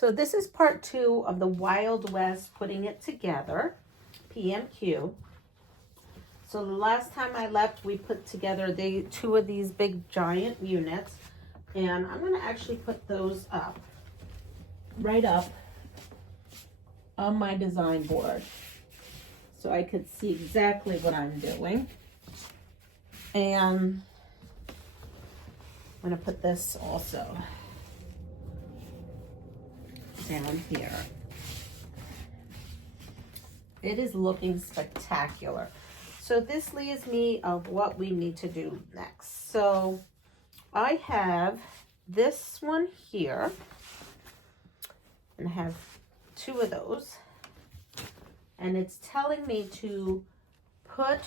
So this is part 2 of the Wild West Putting It Together, PMQ. So the last time I left, we put together 2 of these big giant units. And I'm going to actually put those up, right up on my design board, so I could see exactly what I'm doing. And I'm going to put this also down here. It is looking spectacular. So this leaves me of what we need to do next. So I have this one here, and I have 2 of those, and it's telling me to put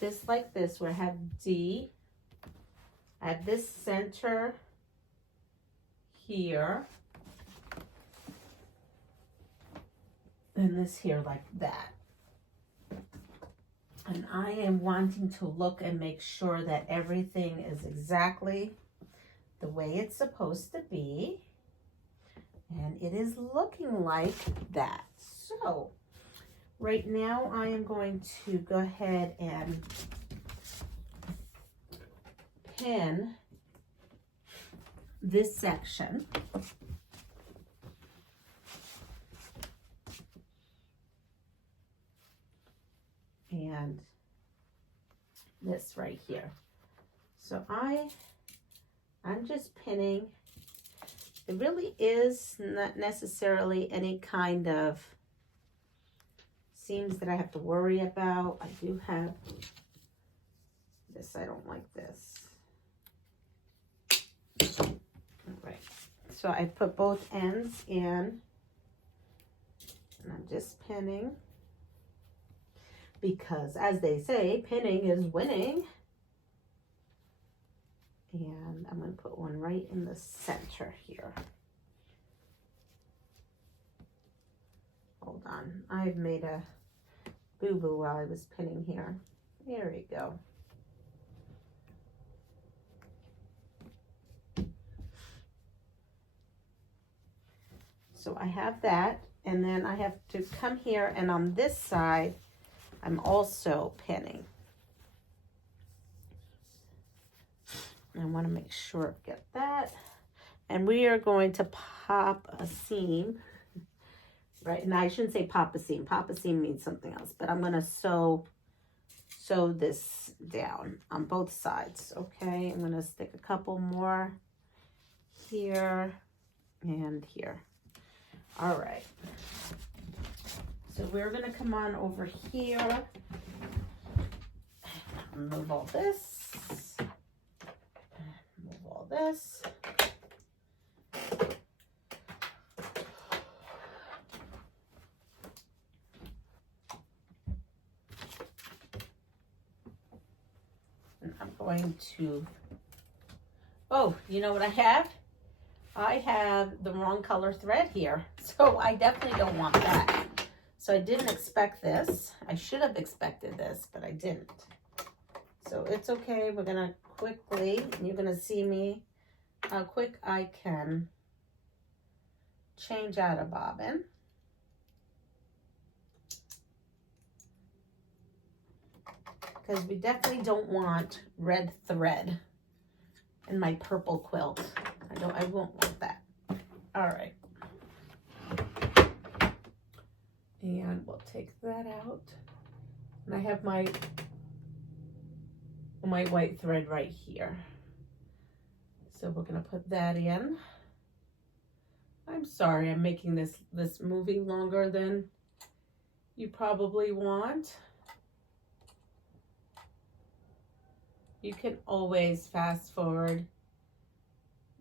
this like this, where I have D at this center here, and this here like that. And I am wanting to look and make sure that everything is exactly the way it's supposed to be. And it is looking like that. So right now I am going to go ahead and pin this section. And this right here. So I'm just pinning. It really is not necessarily any kind of seams that I have to worry about. I do have this. I don't like this. All right. So I put both ends in, and I'm just pinning. Because as they say, pinning is winning. And I'm going to put one right in the center here. Hold on. I've made a boo-boo while I was pinning here. There we go. So I have that. And then I have to come here, and on this side, I'm also pinning. I want to make sure I get that. And we are going to pop a seam, right? And I shouldn't say pop a seam. Pop a seam means something else. But I'm going to sew this down on both sides, okay? I'm going to stick a couple more here and here. All right. So we're going to come on over here, remove all this, move all this. And I'm going to, oh, you know what I have? I have the wrong color thread here, so I definitely don't want that. So I didn't expect this. I should have expected this, but I didn't. So it's okay. We're going to quickly, you're going to see me how quick I can change out a bobbin. Because we definitely don't want red thread in my purple quilt. I won't want that. All right. And we'll take that out. And I have my white thread right here. So we're gonna put that in. I'm sorry, I'm making this movie longer than you probably want. You can always fast forward,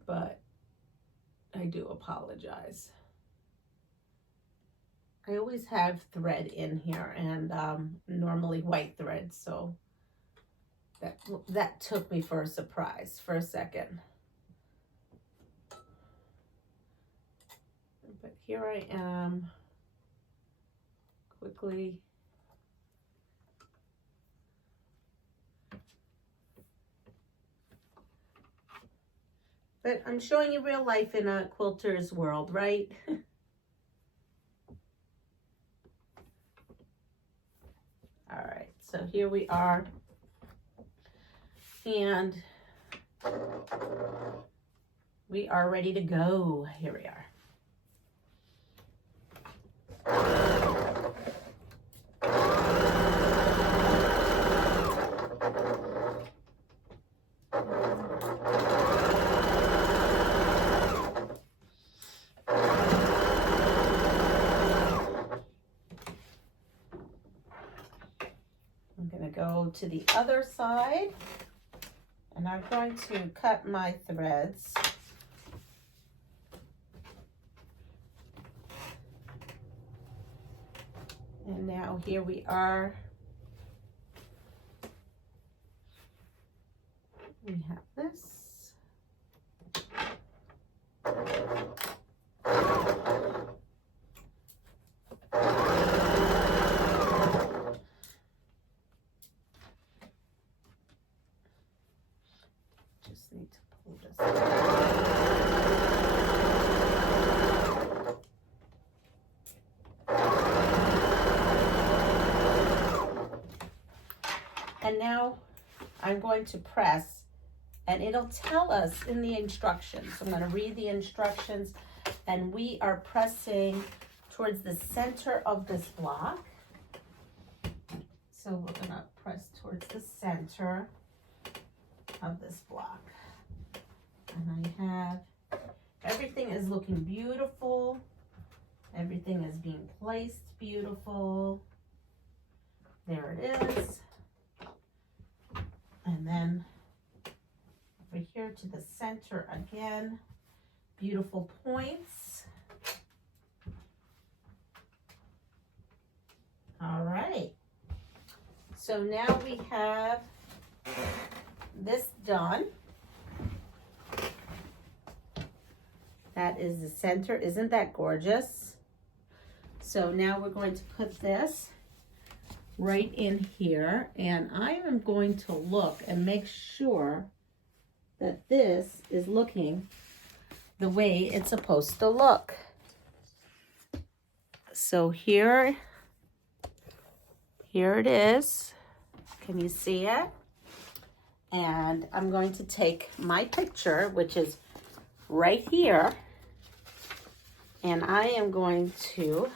but I do apologize. I always have thread in here, and normally white thread, so that took me for a surprise for a second. But here I am, quickly But I'm showing you real life in a quilter's world, right? All right, so here we are. And we are ready to go. Here we are. I'm going to go to the other side, and I'm going to cut my threads. And now here we are. We have this. Just need to pull this out. And now I'm going to press, and it'll tell us in the instructions. So I'm going to read the instructions, and we are pressing towards the center of this block. So we're going to press towards the center of this block. And I have, everything is looking beautiful. Everything is being placed beautiful. There it is. And then over here to the center again, beautiful points. All right. So now we have this done. That is the center. Isn't that gorgeous? So now we're going to put this right in here, and I am going to look and make sure that this is looking the way it's supposed to look. So here it is. Can you see it? And I'm going to take my picture, which is right here, and I am going to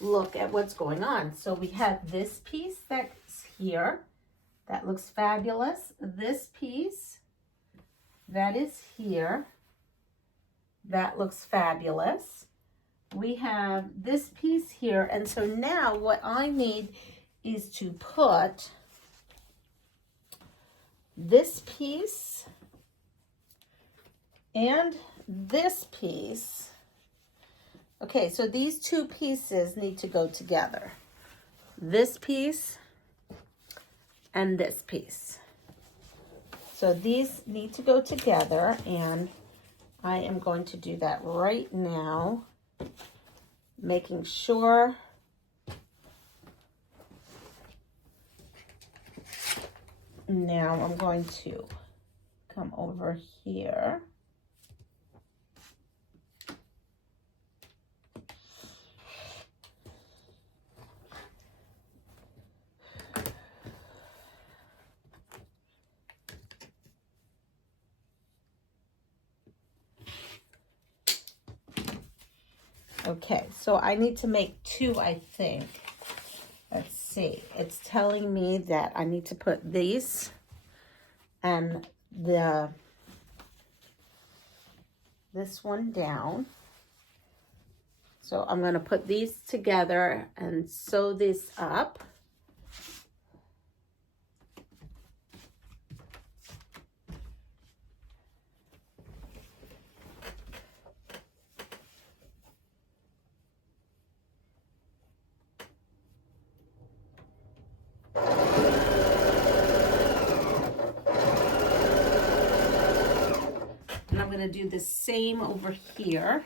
look at what's going on. So we have this piece that's here. That looks fabulous. This piece that is here. That looks fabulous. We have this piece here. And so now what I need is to put this piece and this piece. Okay, so these two pieces need to go together. This piece and this piece. So these need to go together, and I am going to do that right now, making sure now I'm going to come over here. Okay, so I need to make two, I think. Let's see. It's telling me that I need to put these and this one down. So I'm going to put these together and sew this up. And I'm going to do the same over here.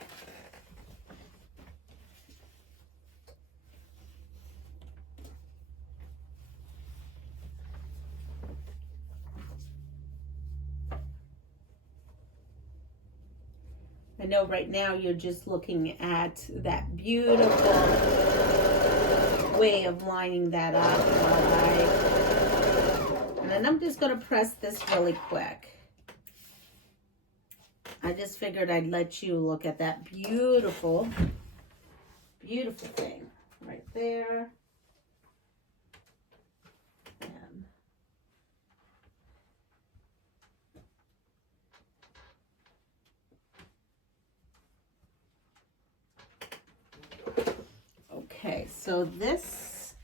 I know right now you're just looking at that beautiful way of lining that up. All right. And then I'm just going to press this really quick. I just figured I'd let you look at that beautiful, beautiful thing right there. And okay, so this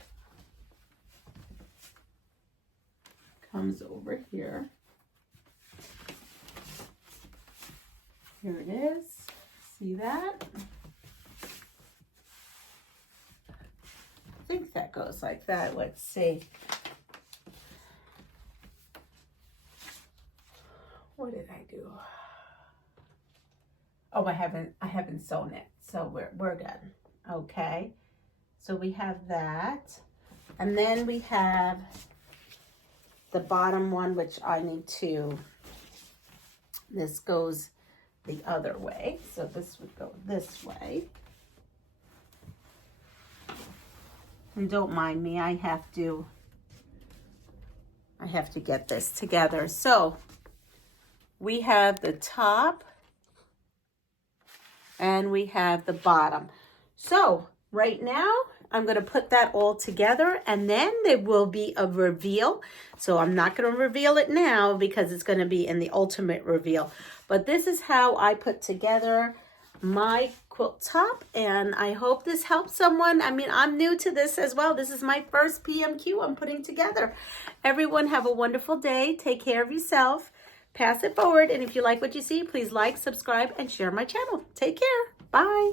comes over here. Here it is. See that? I think that goes like that. Let's see. What did I do? Oh, I haven't sewn it. So we're good. Okay. So we have that. And then we have the bottom one, which I need to, this goes the other way. So this would go this way. And don't mind me, I have to get this together. So we have the top and we have the bottom. So right now I'm going to put that all together and then there will be a reveal. So I'm not going to reveal it now because it's going to be in the ultimate reveal. But this is how I put together my quilt top, and I hope this helps someone. I mean, I'm new to this as well. This is my first PMQ I'm putting together. Everyone have a wonderful day. Take care of yourself. Pass it forward. And if you like what you see, please like, subscribe, and share my channel. Take care. Bye.